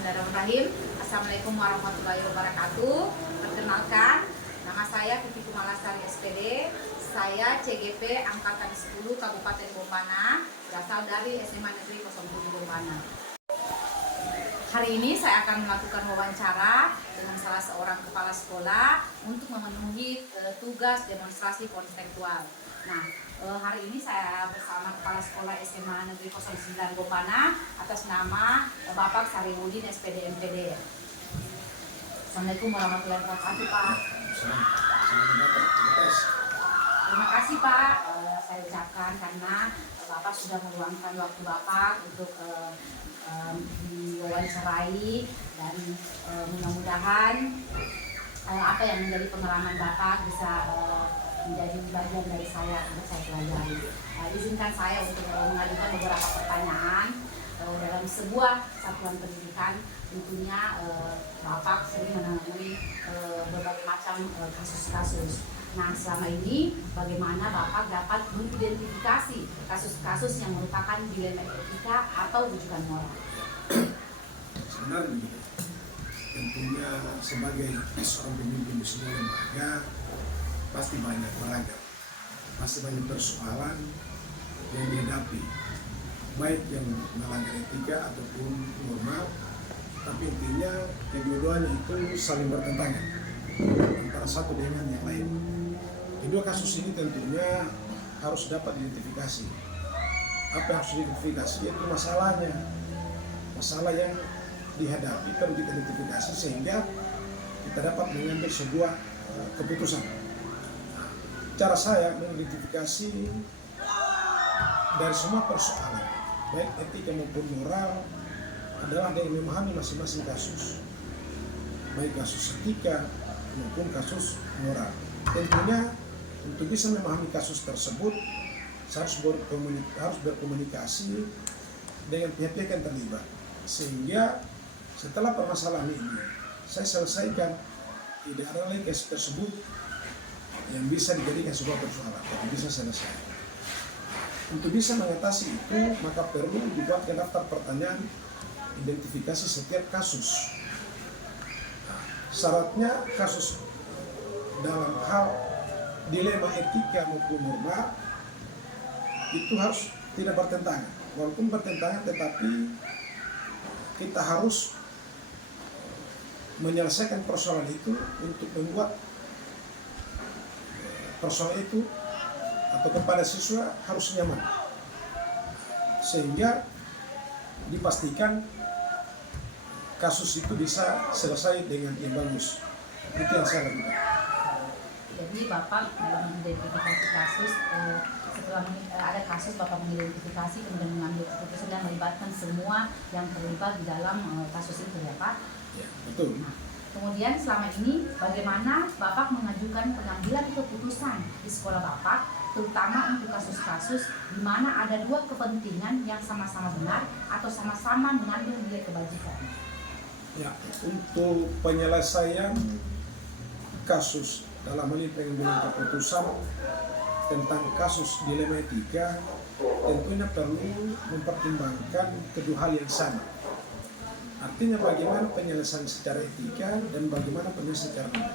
Bismillahirrahmanirrahim. Assalamualaikum warahmatullahi wabarakatuh. Perkenalkan, nama saya Vivi Kumalasari SPD. Saya CGP Angkatan 10 Kabupaten Bombana, berasal dari SMA Negeri 07 Bombana. Hari ini saya akan melakukan wawancara dengan salah seorang kepala sekolah untuk memenuhi tugas demonstrasi kontekstual. Nah, hari ini saya bersama kepala sekolah SMA Negeri 09 Bombana atas nama Bapak Sariwudin SPD MPD. Assalamualaikum warahmatullahi wabarakatuh, Pak. Terima kasih, Pak. Saya ucapkan karena Bapak sudah meluangkan waktu Bapak untuk diwawancarai, dan mudah-mudahan apa yang menjadi pengalaman Bapak bisa menjadi bagian dari saya untuk saya pelajari. Izinkan saya untuk mengajukan beberapa pertanyaan. Dalam sebuah satuan pendidikan tentunya Bapak sering menangani berbagai macam kasus-kasus. Nah, selama ini bagaimana Bapak dapat mengidentifikasi kasus-kasus yang merupakan dilema etika atau rujukan moral? Sebenarnya tentunya sebagai seorang pemimpin di sebuah lembaga pasti banyak beragam, pasti banyak persoalan yang dihadapi, baik yang melanggar etika ataupun normal, tapi intinya kedua-duanya itu saling bertentangan antara satu dengan yang lain. Kedua kasus ini tentunya harus dapat diidentifikasi. Apa yang harus diidentifikasi yaitu masalahnya, masalah yang dihadapi perlu kita identifikasi sehingga kita dapat mengambil sebuah keputusan. Cara saya mengidentifikasi dari semua persoalan, baik etika maupun moral, adalah dengan memahami masing-masing kasus, baik kasus etika maupun kasus moral. Tentunya untuk bisa memahami kasus tersebut, saya harus berkomunikasi dengan pihak-pihak yang terlibat, sehingga setelah permasalahan ini saya selesaikan, tidak ada lagi kasus tersebut yang bisa dijadikan sebuah persoalan, tapi bisa selesai. Untuk bisa mengatasi itu, maka perlu dibuatkan daftar pertanyaan identifikasi setiap kasus. Nah, syaratnya kasus dalam hal dilema etika maupun moral itu harus tidak bertentangan. Walaupun bertentangan, tetapi kita harus menyelesaikan persoalan itu untuk membuat persoalan itu atau kepada siswa harus nyaman, sehingga dipastikan kasus itu bisa selesai dengan yang bagus. Itu yang saya lakukan. Jadi Bapak dalam mengidentifikasi kasus, setelah ada kasus Bapak mengidentifikasi kemudian mengambil keputusan dan melibatkan semua yang terlibat di dalam kasus itu, ya Pak? Ya, betul. Nah, kemudian selama ini bagaimana Bapak mengajukan pengambilan keputusan di sekolah Bapak, terutama untuk kasus-kasus di mana ada dua kepentingan yang sama-sama benar atau sama-sama mengandung nilai kebajikan? Ya, untuk penyelesaian kasus dalam hal ini pengambilan keputusan tentang kasus dilema etika, tentunya perlu mempertimbangkan kedua hal yang sama. Artinya bagaimana penyelesaian secara etika dan bagaimana penyelesaian secara moral.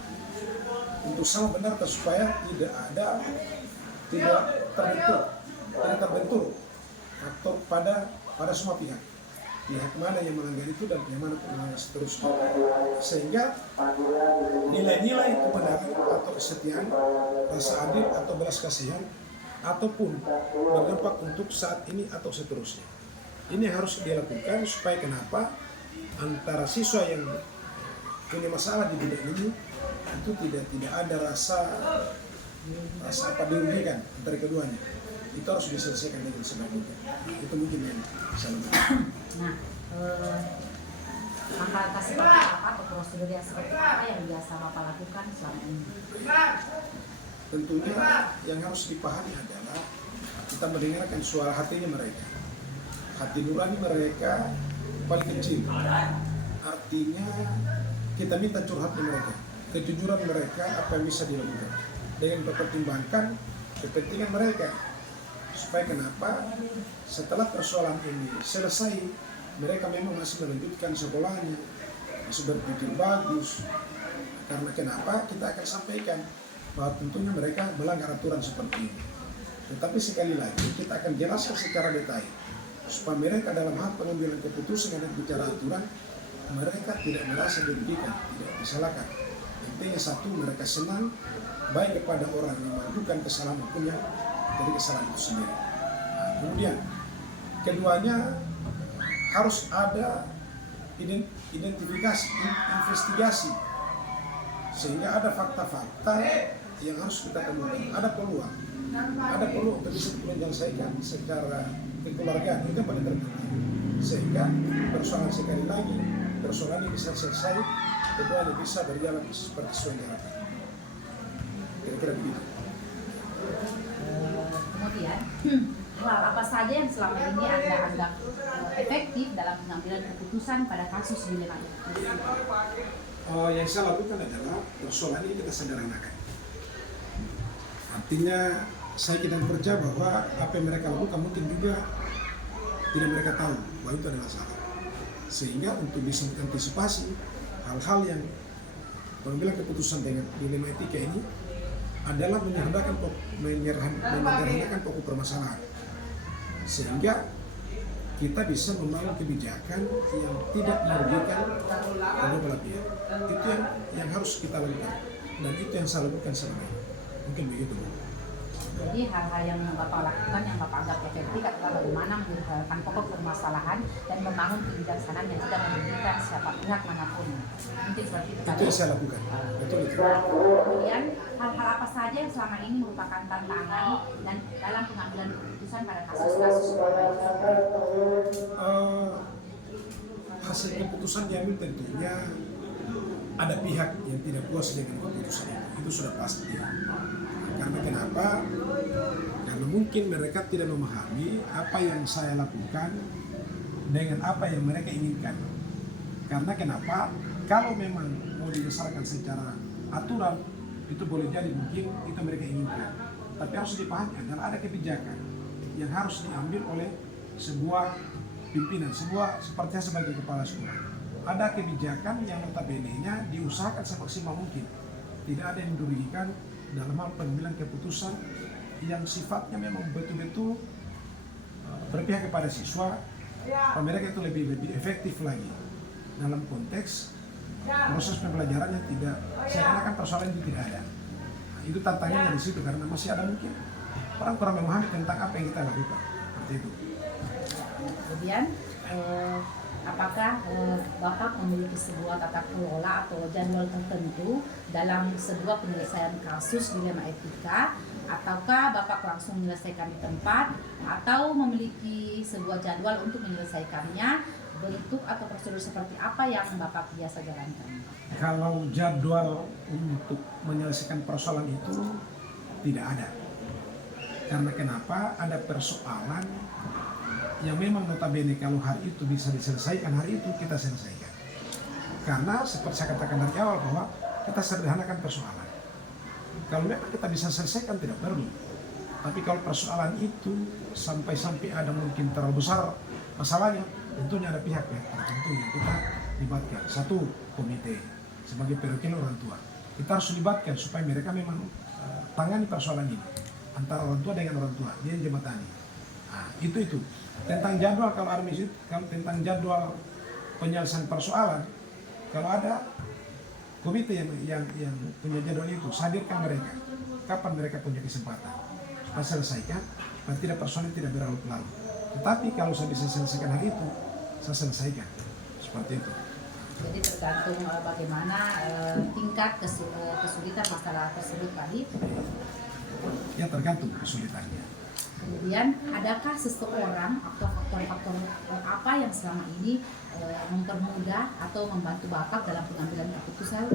Untuk sama benar supaya tidak terbentur atau pada semua pihak mana yang melanggar itu dan yang mana melanggar seterusnya, sehingga nilai-nilai kebenaran atau kesetiaan, rasa adil atau belas kasihan ataupun berdampak untuk saat ini atau seterusnya, ini harus dilakukan supaya kenapa antara siswa yang punya masalah di bidang ini itu tidak ada rasa dirugikan antara keduanya. Itu harus diselesaikan dengan sebaiknya. Itu mungkin yang saya lakukan. Nah, langkah seperti apa atau prosedur yang seperti apa yang biasa Bapak lakukan selama ini? Tentunya yang harus dipahami adalah kita mendengarkan suara hatinya mereka. Hati nurani mereka paling kecil. Artinya kita minta curhat mereka, kejujuran mereka apa yang bisa dilakukan dengan mempertimbangkan kepentingan mereka, supaya kenapa setelah persoalan ini selesai mereka memang masih melanjutkan sekolahnya, masih berpikir bagus. Karena kenapa? Kita akan sampaikan bahwa tentunya mereka melanggar aturan seperti ini. Tetapi sekali lagi kita akan jelaskan secara detail supaya mereka dalam hal pengambilan keputusan dan bicara aturan mereka tidak merasa dirugikan, tidak disalahkan. Intinya satu, mereka senang baik kepada orang yang melakukan kesalahan hukumnya dari kesalahan itu sendiri. Nah, kemudian keduanya harus ada identifikasi, investigasi, sehingga ada fakta-fakta yang harus kita temukan. Ada peluang untuk bisa menyelesaikan secara kekeluargaan, itu yang paling penting. Sehingga persoalan sekali lagi, persoalan ini bisa selesai, keduanya bisa berjalan seperti sesuai harapan. Kira-kira begitu. Kemudian, hal apa saja yang selama ini Anda anggap efektif dalam pengambilan keputusan pada kasus dilema itu? Yang saya lakukan adalah persoalan ini kita sederhanakan. Artinya saya tidak percaya bahwa apa yang mereka lakukan mungkin juga tidak mereka tahu bahwa itu adalah salah. Sehingga untuk bisa mengantisipasi hal-hal yang pengambilan keputusan dengan dilema etika ini adalah menyederhanakan pokok permasalahan. Sehingga kita bisa membangun kebijakan yang tidak merugikan kedua belah pihak. Itu yang harus kita lakukan, dan itu yang saya lakukan selama ini. Mungkin begitu. Jadi hal-hal yang Bapak lakukan, yang Bapak anggap efektif adalah bagaimana menyelesaikan pokok permasalahan dan membangun kebijaksanaan yang tidak merugikan siapa pihak manapun. Mungkin seperti itu. Itu yang saya lakukan. Betul itu. Kemudian hal-hal apa saja yang selama ini merupakan tantangan dan dalam pengambilan keputusan pada kasus-kasus hasil keputusan diambil tentunya ada pihak yang tidak puas dengan keputusan itu sudah pasti. Karena kenapa? Karena mungkin mereka tidak memahami apa yang saya lakukan dengan apa yang mereka inginkan. Karena kenapa? Kalau memang mau didasarkan secara aturan, itu boleh jadi mungkin itu mereka inginkan. Tapi harus dipahami adalah ada kebijakan yang harus diambil oleh sebuah pimpinan, sepertinya sebagai kepala sekolah. Ada kebijakan yang notabene-nya diusahakan semaksimal mungkin. Tidak ada yang dirugikan dalam hal pengambilan keputusan yang sifatnya memang betul-betul berpihak kepada siswa, mereka itu lebih efektif lagi dalam konteks proses pembelajarannya tidak seakan-akan persoalan itu tidak ada. Nah, itu tantangannya di situ karena masih ada mungkin orang kurang memahami tentang apa yang kita lakukan seperti itu. Kemudian apakah Bapak memiliki sebuah tata kelola atau jadwal tertentu dalam sebuah penyelesaian kasus dilema etika, ataukah Bapak langsung menyelesaikan di tempat atau memiliki sebuah jadwal untuk menyelesaikannya, bentuk atau prosedur seperti apa yang Bapak biasa jalankan? Kalau jadwal untuk menyelesaikan persoalan itu tidak ada. Karena kenapa? Ada persoalan yang memang notabene kalau hari itu bisa diselesaikan, hari itu kita selesaikan. Karena seperti saya katakan dari awal bahwa kita sederhanakan persoalan. Kalau memang kita bisa selesaikan tidak perlu. Tapi kalau persoalan itu sampai ada mungkin terlalu besar masalahnya, tentunya ada pihak tertentu yang kita libatkan. Satu, komite sebagai perwakilan orang tua. Kita harus libatkan supaya mereka memang tangani persoalan ini antara orang tua dengan orang tua, dia jembatani. Nah, itu. Tentang jadwal kalau administratif, kalau tentang jadwal penyelesaian persoalan, kalau ada komite yang punya jadwal itu, hadirkan mereka. Kapan mereka punya kesempatan supaya selesaikan, dan tidak persoalan tidak berlarut-larut. Tetapi kalau saya bisa selesaikan hari itu, saya selesaikan seperti itu. Jadi tergantung bagaimana tingkat kesulitan masalah tersebut tadi. Ya tergantung kesulitannya. Kemudian, adakah seseorang atau faktor-faktor apa yang selama ini mempermudah atau membantu Bapak dalam pengambilan keputusan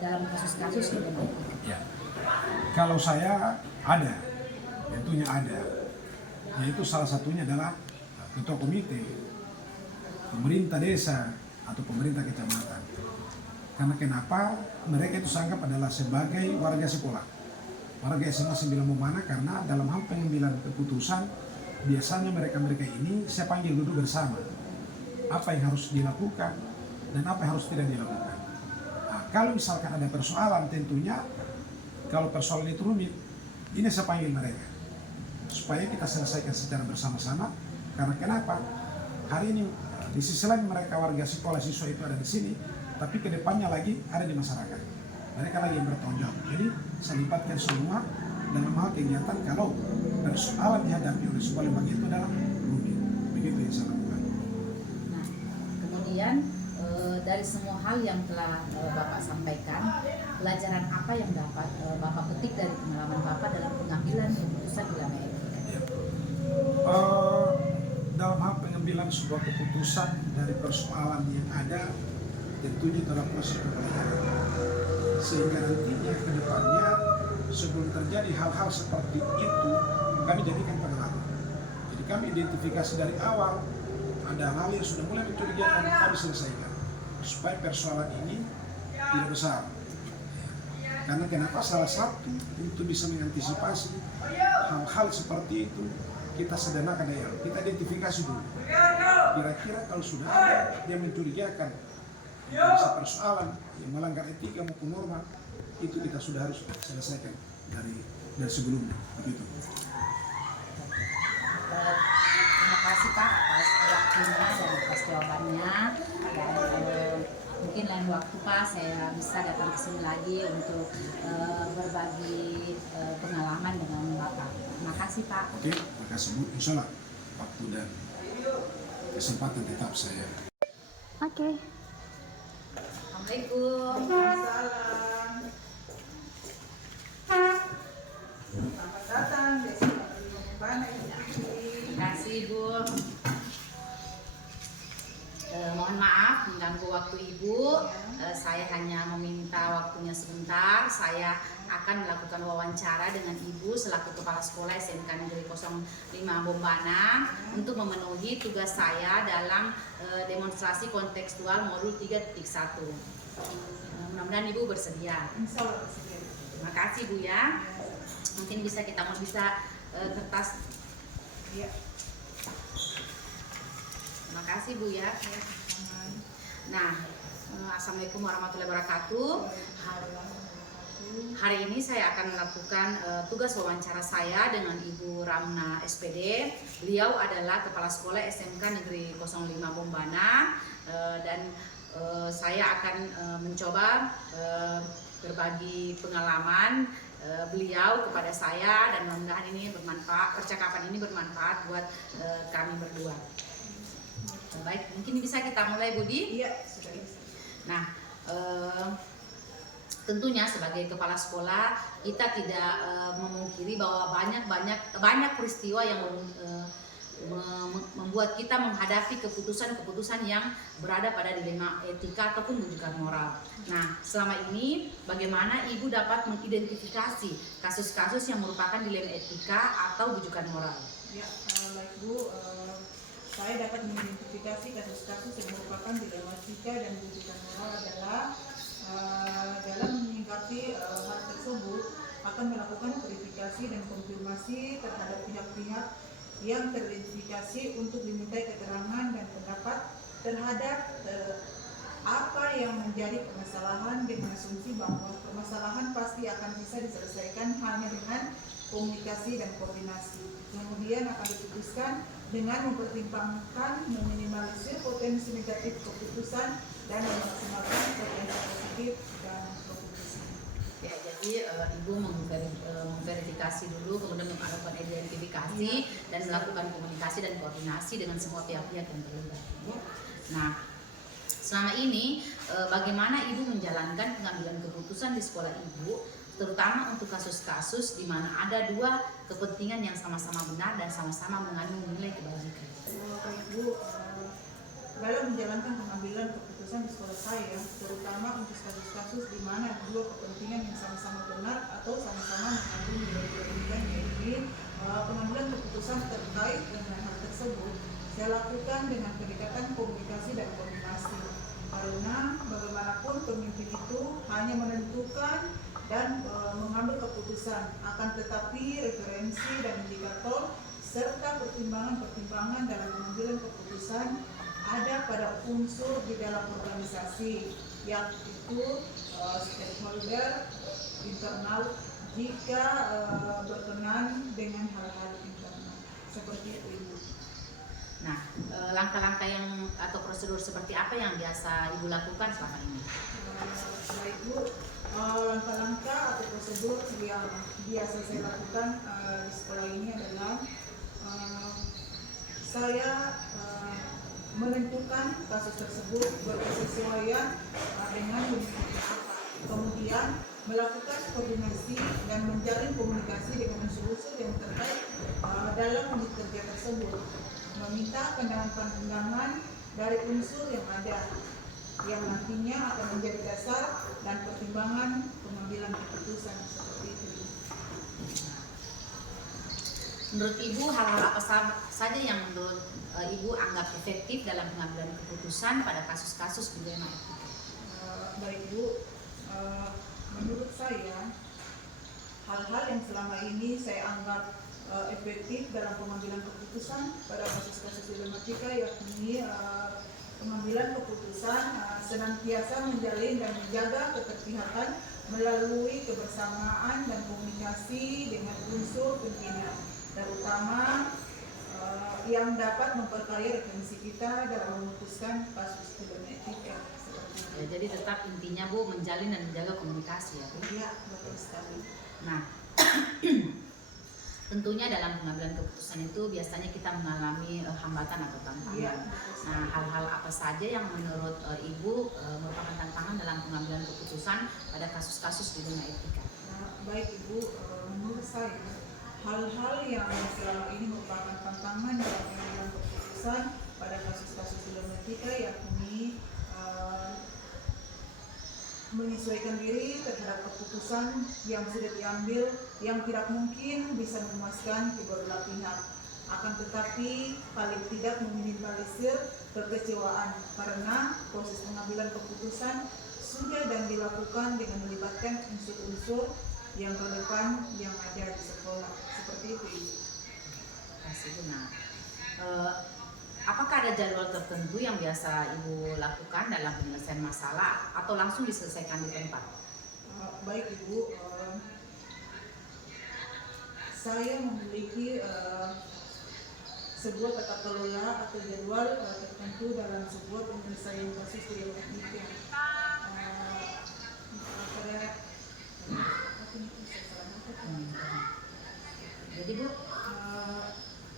dalam kasus-kasus dilema etika? Ya, kalau saya ada, tentunya ada. Yaitu salah satunya adalah ketua komite, pemerintah desa atau pemerintah kecamatan. Karena kenapa? Mereka itu saya anggap adalah sebagai warga sekolah. Warga SMA 9 Bomana, karena dalam hal pengambilan keputusan biasanya mereka ini saya panggil duduk bersama apa yang harus dilakukan dan apa yang harus tidak dilakukan. Nah, kalau misalkan ada persoalan, tentunya kalau persoalan itu rumit, ini saya panggil mereka supaya kita selesaikan secara bersama-sama. Karena kenapa? Hari ini di sisi lain mereka warga sekolah siswa itu ada di sini, tapi kedepannya lagi ada di masyarakat. Mereka lagi yang bertanggung jawab. Jadi saya libatkan semua dalam hal kegiatan kalau persoalan dihadapi oleh sebuah lembaga itu adalah rumit. Begitu yang saya lakukan. Nah, kemudian dari semua hal yang telah Bapak sampaikan, pelajaran apa yang dapat Bapak petik dari pengalaman Bapak dalam pengambilan keputusan di dalam etika? Dalam hal pengambilan sebuah keputusan dari persoalan yang ada, tentunya dalam proses pembelajaran. Sehingga nantinya ke depannya sebelum terjadi hal-hal seperti itu, kami jadikan pengalaman. Jadi kami identifikasi dari awal, ada hal yang sudah mulai mencurigakan, kami selesaikan. Supaya persoalan ini tidak besar. Karena kenapa? Salah satu untuk bisa mengantisipasi hal-hal seperti itu, kita sederhanakan ya, kita identifikasi dulu. Kira-kira kalau sudah ada yang mencurigakan, bisa persoalan yang melanggar etika maupun norma, itu kita sudah harus selesaikan dari sebelumnya. Begitu. Terima kasih Pak atas waktunya dan atas jawabannya. Dan mungkin lain waktu Pak saya bisa datang ke sini lagi untuk berbagi pengalaman dengan Bapak. Terima kasih Pak. Oke, terima kasih Bu. Insya Allah waktu dan kesempatan tetap saya. Oke. Assalamualaikum. Salam. Selamat datang di Bana ini. Terima kasih Bu. Mohon maaf mengganggu waktu Ibu. Saya hanya meminta waktunya sebentar. Saya akan melakukan wawancara dengan Ibu selaku Kepala Sekolah SMK Negeri 05 Bombana untuk memenuhi tugas saya dalam demonstrasi kontekstual modul 3.1. Mudah-mudahan Ibu bersedia. Insya Allah bersedia. Terima kasih Bu ya. Mungkin bisa kertas. Iya. Terima kasih Bu ya. Nah, Assalamualaikum warahmatullahi wabarakatuh. Hari ini saya akan melakukan tugas wawancara saya dengan Ibu Ramna SPD. Beliau adalah Kepala Sekolah SMK Negeri 05 Bombana dan saya akan mencoba berbagi pengalaman beliau kepada saya dan mudah-mudahan ini bermanfaat, percakapan ini bermanfaat buat kami berdua. Baik, mungkin bisa kita mulai Budi? Iya, sudah bisa. Nah, tentunya sebagai kepala sekolah kita tidak memungkiri bahwa banyak peristiwa yang membuat kita menghadapi keputusan-keputusan yang berada pada dilema etika ataupun rujukan moral. Nah, selama ini bagaimana Ibu dapat mengidentifikasi kasus-kasus yang merupakan dilema etika atau rujukan moral? Ya, baik Bu. Saya dapat mengidentifikasi kasus-kasus yang merupakan dilema etika dan rujukan moral adalah dalam menyikapi hal tersebut akan melakukan verifikasi dan konfirmasi terhadap pihak-pihak yang teridentifikasi untuk dimintai keterangan dan pendapat terhadap apa yang menjadi permasalahan dengan asumsi bahwa permasalahan pasti akan bisa diselesaikan hanya dengan komunikasi dan koordinasi. Kemudian akan diputuskan dengan mempertimbangkan meminimalisir potensi negatif keputusan dan memaksimalkan potensi positif dan keputusan. Ya, jadi Ibu memverifikasi dulu, kemudian melakukan identifikasi dan melakukan komunikasi dan koordinasi dengan semua pihak-pihak yang terlibat. Nah, selama ini bagaimana Ibu menjalankan pengambilan keputusan di sekolah Ibu, terutama untuk kasus-kasus di mana ada dua kepentingan yang sama-sama benar dan sama-sama mengandung nilai kebajikan. Baik Bu, dalam menjalankan pengambilan keputusan di sekolah saya, terutama untuk kasus-kasus di mana dua kepentingan yang sama-sama benar atau sama-sama mengandung nilai kebajikan, yaitu pengambilan keputusan terkait dengan hal tersebut, saya lakukan dengan pendekatan komunikasi dan koordinasi. Karena bagaimanapun pemimpin itu hanya menentukan dan mengambil keputusan, akan tetapi referensi dan indikator serta pertimbangan-pertimbangan dalam pengambilan keputusan ada pada unsur di dalam organisasi, yaitu stakeholder internal jika berkenan dengan hal-hal internal seperti itu Ibu. Nah, langkah-langkah yang atau prosedur seperti apa yang biasa Ibu lakukan selama ini? Baik Bu, langkah-langkah atau prosedur yang biasa saya lakukan di sekolah ini adalah saya menentukan kasus tersebut berkesesuaian dengan unit apa. Kemudian melakukan koordinasi dan menjalin komunikasi dengan unsur-unsur yang terkait dalam unit kerja tersebut. Meminta pandangan-pandangan dari unsur yang ada yang nantinya akan menjadi dasar dan pertimbangan pengambilan keputusan seperti itu. Menurut Ibu, hal-hal apa saja yang menurut Ibu anggap efektif dalam pengambilan keputusan pada kasus-kasus dilema etika? Baik Bu, menurut saya hal-hal yang selama ini saya anggap efektif dalam pengambilan keputusan pada kasus-kasus dilematika yakni pengambilan keputusan senantiasa menjalin dan menjaga keterpihakan melalui kebersamaan dan komunikasi dengan unsur pimpinan, terutama yang dapat memperkaya referensi kita dalam memutuskan kasus dilema etika. Ya, jadi tetap intinya Bu menjalin dan menjaga komunikasi ya Bu? Iya, betul sekali. Nah, tentunya dalam pengambilan keputusan itu biasanya kita mengalami hambatan atau tantangan. Iya, Nah, hal-hal apa saja yang menurut Ibu merupakan tantangan dalam pengambilan keputusan pada kasus-kasus dilema etika? Baik Ibu, menurut saya hal-hal yang selama ini merupakan tantangan dalam pengambilan keputusan pada kasus-kasus dilema etika yakni menyesuaikan diri terhadap keputusan yang sudah diambil yang tidak mungkin bisa memuaskan kedua belah pihak, akan tetapi paling tidak meminimalisir kekecewaan karena proses pengambilan keputusan sudah dan dilakukan dengan melibatkan unsur-unsur yang relevan yang ada di sekolah seperti itu. Kasih benar. Apakah ada jadwal tertentu yang biasa Ibu lakukan dalam penyelesaian masalah atau langsung diselesaikan di tempat? Baik Ibu, saya memiliki sebuah tata kelola atau jadwal tertentu dalam sebuah penyelesaian kasus dilema etika. Jadi Bu,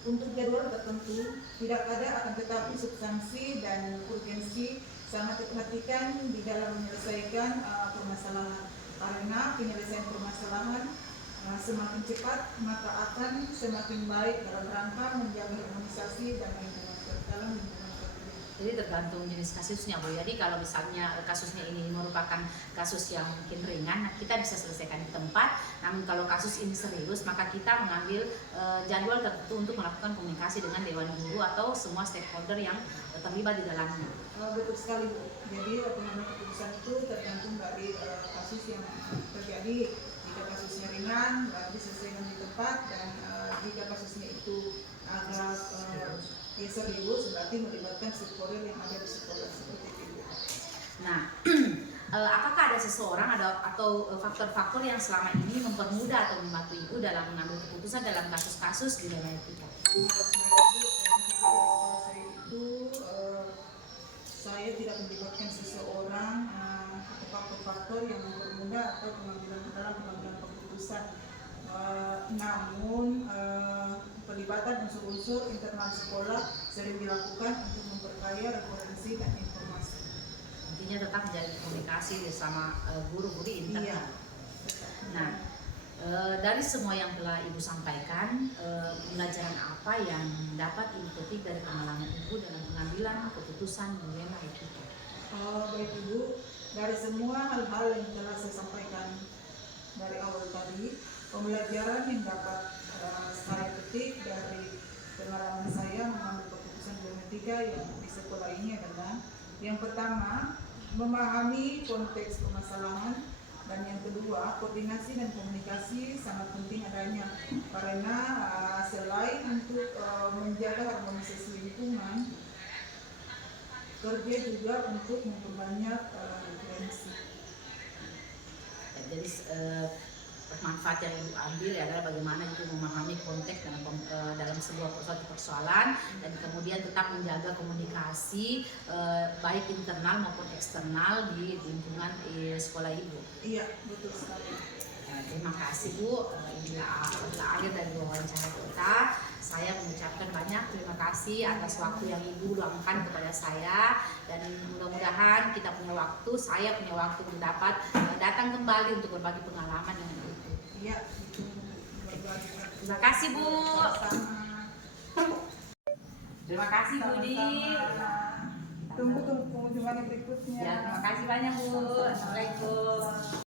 untuk jadwal tertentu tidak ada, akan tetapi substansi dan urgensi sangat diperhatikan di dalam menyelesaikan permasalahan, karena penyelesaian permasalahan semakin cepat maka akan semakin baik dalam rangka menjaga harmonisasi dan lingkungan dalam lingkungan kerja. jadi tergantung jenis kasusnya Bu. Jadi kalau misalnya kasusnya ini merupakan kasus yang mungkin ringan, kita bisa selesaikan di tempat. Namun kalau kasus ini serius, maka kita mengambil jadwal tertentu untuk melakukan komunikasi dengan Dewan Guru atau semua stakeholder yang terlibat di dalamnya. Betul sekali Bu. Jadi pengambilan keputusan itu tergantung dari kasus yang terjadi. Jika kasusnya ringan, berarti diselesaikan di tempat, dan jika kasusnya itu agak serius, berarti melibatkan stakeholder yang ada di sekolah seperti itu. Nah, apakah ada seseorang atau faktor-faktor yang selama ini mempermudah atau membantu Ibu dalam mengambil keputusan dalam kasus-kasus dilema etika? Saya tidak melibatkan seseorang atau faktor-faktor yang mempermudah atau dalam pengambilan keputusan. Namun pelibatan unsur-unsur internal sekolah sering dilakukan untuk memperkaya referensi dan informasi. Intinya tetap menjadi komunikasi bersama guru-guru internal. Iya. Nah, dari semua yang telah Ibu sampaikan, pelajaran apa yang dapat Ibu petik dari pengalaman Ibu dalam pengambilan keputusan dilema etika? Baik Ibu, dari semua hal-hal yang telah saya sampaikan dari awal tadi, pembelajaran yang dapat saya petik dari pengalaman saya mengambil keputusan dilema etika yang di sekolah ini adalah yang pertama, memahami konteks permasalahan, dan yang kedua, koordinasi dan komunikasi sangat penting adanya karena selain untuk menjaga harmonisasi lingkungan, kerja juga untuk memperbanyak referensi. Jadi manfaat yang Ibu ambil adalah bagaimana Ibu memahami konteks dalam sebuah suatu persoalan, dan kemudian tetap menjaga komunikasi baik internal maupun eksternal di lingkungan sekolah Ibu. Iya, betul sekali. Terima kasih Bu. Inilah akhir dari wawancara kita. Saya mengucapkan banyak terima kasih atas waktu yang Ibu luangkan kepada saya, dan mudah-mudahan kita punya waktu, saya punya waktu untuk dapat datang kembali untuk berbagi pengalaman dengan Ibu. Iya, itu berbagi. Terima kasih Bu. Sama-sama. Terima kasih Budi. Tunggu kunjungan berikutnya. Ya, terima kasih banyak Bu. Assalamualaikum.